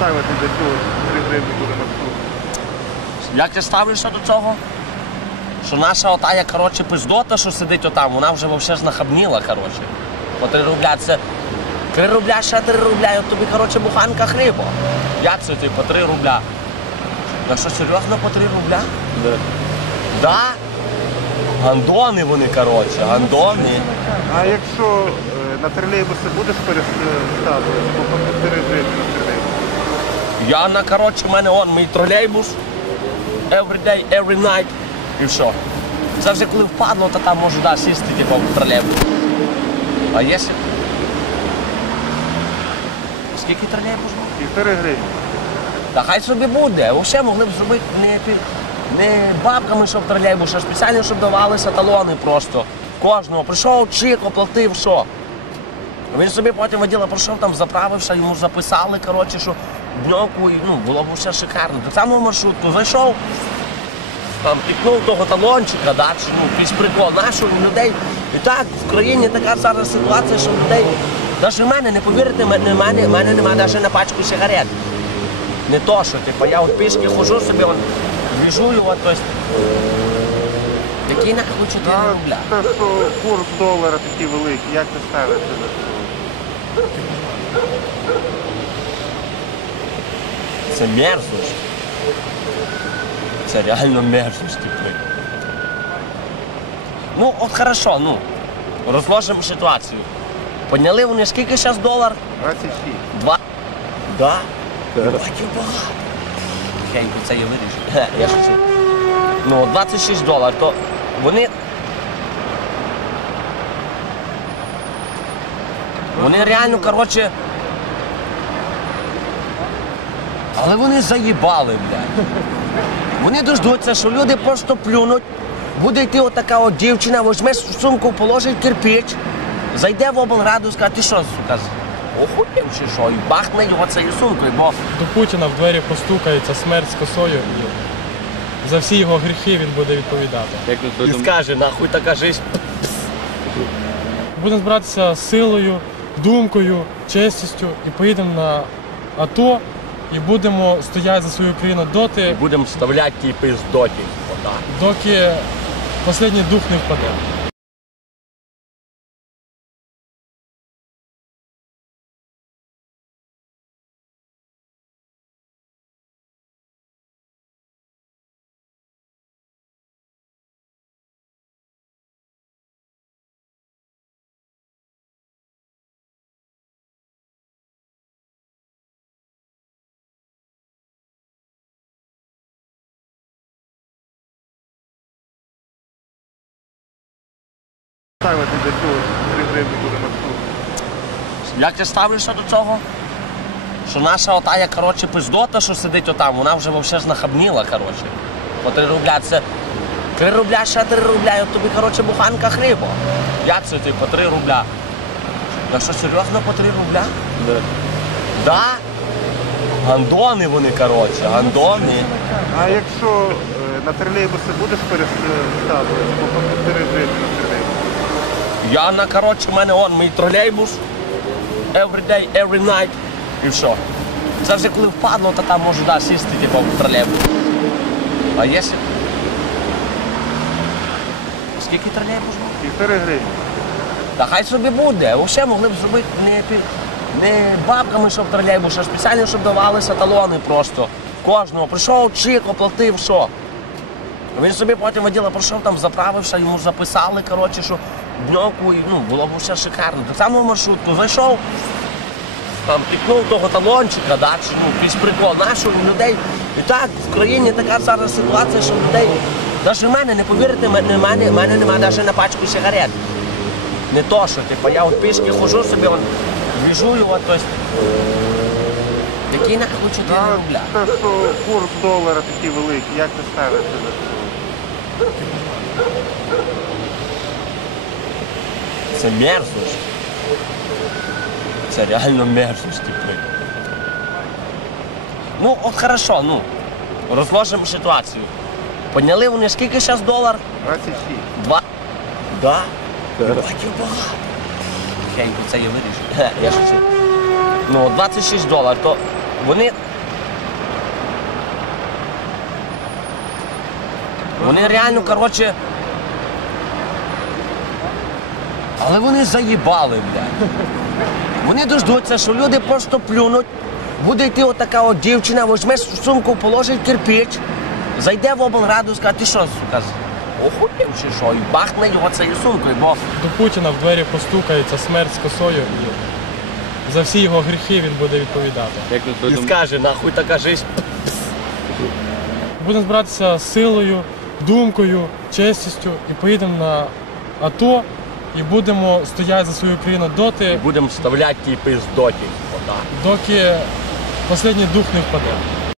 Ставити для цього 3 гривні буде маршрут. Як ти ставишся до цього? Що наша отая, коротше, пиздота, що сидить отам, вона вже вовсе ж нахабніла, коротше. По 3 рубля це 3 рубля, ще 3 рубля, і от тобі, коротше, буханка хліба. Як це ти по 3 рубля? На що серйозно по 3 рубля? Да. Да? Гандони вони, коротше, гандони. А якщо е, на тролейбуси будеш переставити, по 4 гривні на тролейбус? Я на коротше, в мене он мій тролейбус. Every day, every night. І все. Це вже коли впадло, то там можу да, сісти типу, в тролейбус. А якщо... Скільки тролейбус був? Півтори гривні. Та хай собі буде. Взагалі могли б зробити не, під, не бабками, щоб тролейбус, а спеціально, щоб давалися талони просто. Кожного. Прийшов, чик, оплатив, що. Він собі потім воділа прийшов, там заправився, йому записали, коротше, що дньовку, і ну, було б все шикарно. Так само маршрутку зайшов, там пікнув того талончика, да, чи, ну, якийсь прикол, нашу людей. І так, в країні така зараз ситуація, що людей. Навіть в мене, не повірите, в мене, в мене, в мене немає навіть на пачку сигарет. Не то, що типу, я от пішки ходжу собі, он, двіжую, от, тобто, які нахуй 4 рубля. те, що курс долара такий великий, як ти ставишся? Це мерзость. Це реально мерзость, типу. Ну, от хорошо, ну, розложимо ситуацію. Підняли вони скільки зараз долар? 26. Два. Да? Так. Баків багато. Хей, це я виріжу. Ге, Я шучу. Ну, 26 доларів, то вони. Вони реально, коротше. Але вони заїбали, блядь. Вони дождуться, що люди просто плюнуть. Буде йти отака от дівчина, візьме в сумку, положить кирпич, зайде в облраду скаже, ти що, сука, охуєм чи що? І бахне його цією сумкою, бо До Путіна в двері постукається смерть з косою і за всі його гріхи він буде відповідати. Як ви і скаже, нахуй така жизнь. Будемо збиратися силою, думкою, честістю і поїдемо на АТО і будемо стояти за свою країну доти, Будемо вставляти ті пиздоті. Отак. доки останній дух не впаде. Ставити цього 3 гривні. Як ти ставишся до цього? Що наша отая, коротше, пиздота, що сидить отам, вона вже вовсе ж нахабніла, коротше. По 3 рубля це 3 рубля, ще 3 рубля, і от тобі, коротше, буханка хліба. Як це ти по 3 рубля? На що серйозно по 3 рубля? Да. Да? Гандони вони, коротше, гандони. А якщо е, на тролейбуси будеш переставити, по 4 гривні на тролейбус? Я на коротше, в мене он мій тролейбус. Every day, every night. І все. Це вже коли впадло, то там можу да, сісти типу, в тролейбус. А якщо. Скільки тролейбус був? Півтори гривні. Та хай собі буде. Взагалі могли б зробити не, не бабками, щоб тролейбус, а спеціально, щоб давалися талони просто. Кожного. Прийшов, чик, оплатив, що. Він собі потім воділа прийшов, там заправився, йому записали, коротше, що дньовку, і ну, було б все шикарно. Так само в маршрутку зайшов, там пікнув того талончика, да, чи ну, якийсь прикол, нашу людей. І так, в країні така зараз ситуація, що людей. Навіть в мене, не повірите, в мене, в мене, в мене немає навіть на пачку сигарет. Не то, що типу, я от пішки ходжу собі, он, двіжую, от, тобто. Які нахуй 4 рубля. те, що курс долара такий великий, як до цього? Це мерзость. Це реально мерзость, типу. Ну, от хорошо, ну. Розложимо ситуацію. Підняли вони скільки зараз долар? 26. Два. Да? Так. Баків багато. Хей, це я виріжу. Ге, Я шучу. Ну, 26 доларів, то вони Вони реально, коротше. Але вони заїбали, блядь. Вони дождуться, що люди просто плюнуть. Буде йти отака от дівчина, візьме сумку, положить кирпич, зайде в облраду і скаже, ти що, сука, охуєв чи що? І бахне його цією сумкою, бо До Путіна в двері постукається смерть з косою і за всі його гріхи він буде відповідати. Як на і скаже, нахуй така жизнь. Будемо збиратися силою, думкою, честістю і поїдемо на АТО і будемо стояти за свою країну І доти, будемо вставляти ті пиздоті. Отак. доки останній дух не впаде.